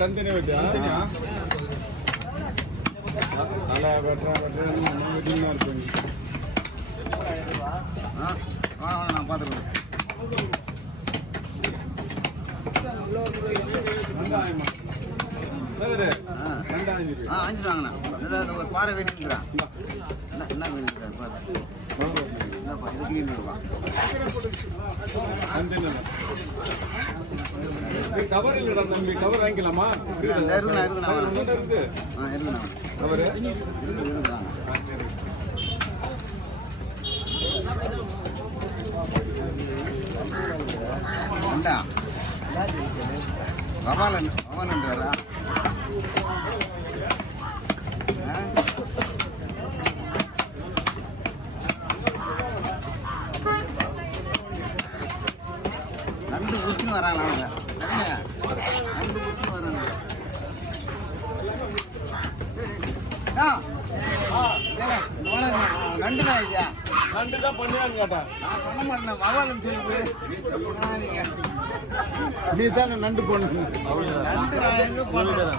தந்தனே வெட்டியா நல்லா வெட்டுறா வெட்டுறா இருப்பீங்க. நான் பார்த்துருவேன். அஞ்சுருவாங்கண்ணா. ஒரு பாறை வேணுங்கிறான். என்ன வேணுங்கிறார் பார்த்து என்னப்பா இது கிளீன் பண்ணுவான். கவர் இல்லடா தம்பி, கவர் வாங்கிக்கலாமா? இருக்குண்ணா இருக்குண்ணா கவர் இருக்குண்ணா. உண்டா பவாலன் பவாலன்றா நண்டு குச்சின்னு வராங்க. நண்டு குச்சின்னு வராங்க. நண்டு தான் ஐயா. நண்டு தான் பண்ணுவாங்க கேட்டா. நான் பண்ண மாட்டேன். பவாலன் சொல்லி நீ தானே நண்டு பண்ணு. நண்டு நான் எங்க பண்ணுறேன்.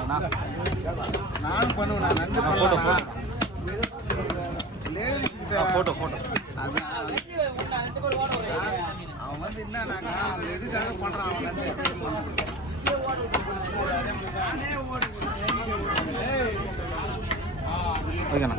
நானும் பண்ணுவேன். நான் நண்டு பண்ணுவேன். லேடிஸ் போட்டோ போட்டோ அவன் வந்து என்னன்னாக்கா அந்த இதுக்காக பண்றான். அவன் வந்து ஓகேண்ணா.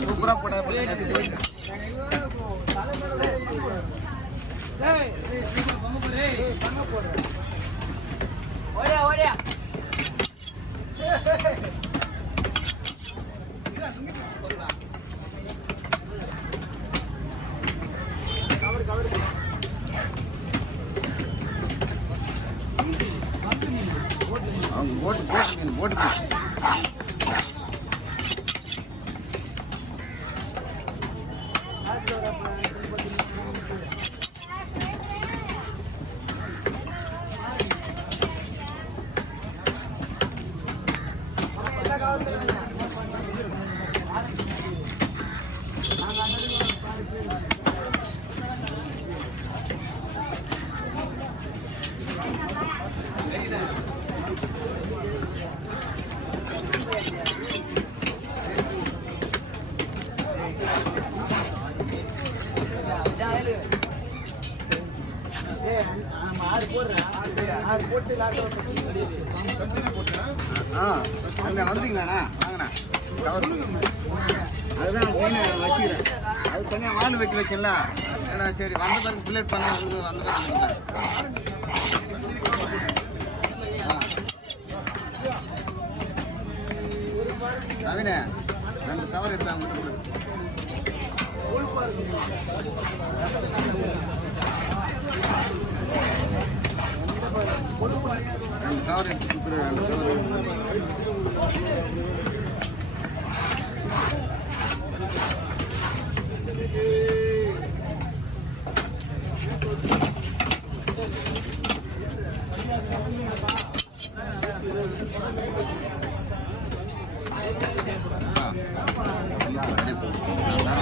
சூப்பரா போட்டா போட்டு வந்துட்டீங்களாண்ணா வாங்கண்ணா கவர் அதுதான் மெயின் வச்சுக்கிறேன் அது தனியாக வால் வெட்டி வச்சல ஏன்னா சரி வந்த பிறகு பிளேட் பண்ண வந்த பிறகு நவீனே 2 கவர் எடுத்தாங்க கவர் எடுத்து 2 கவர்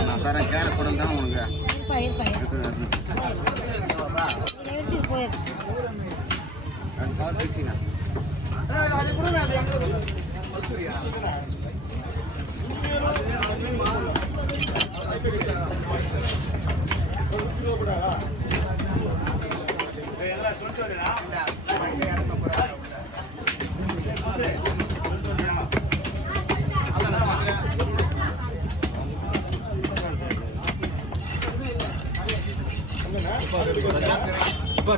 நான் தரேன் கேர குடல் தான் உனக்கு இப்போ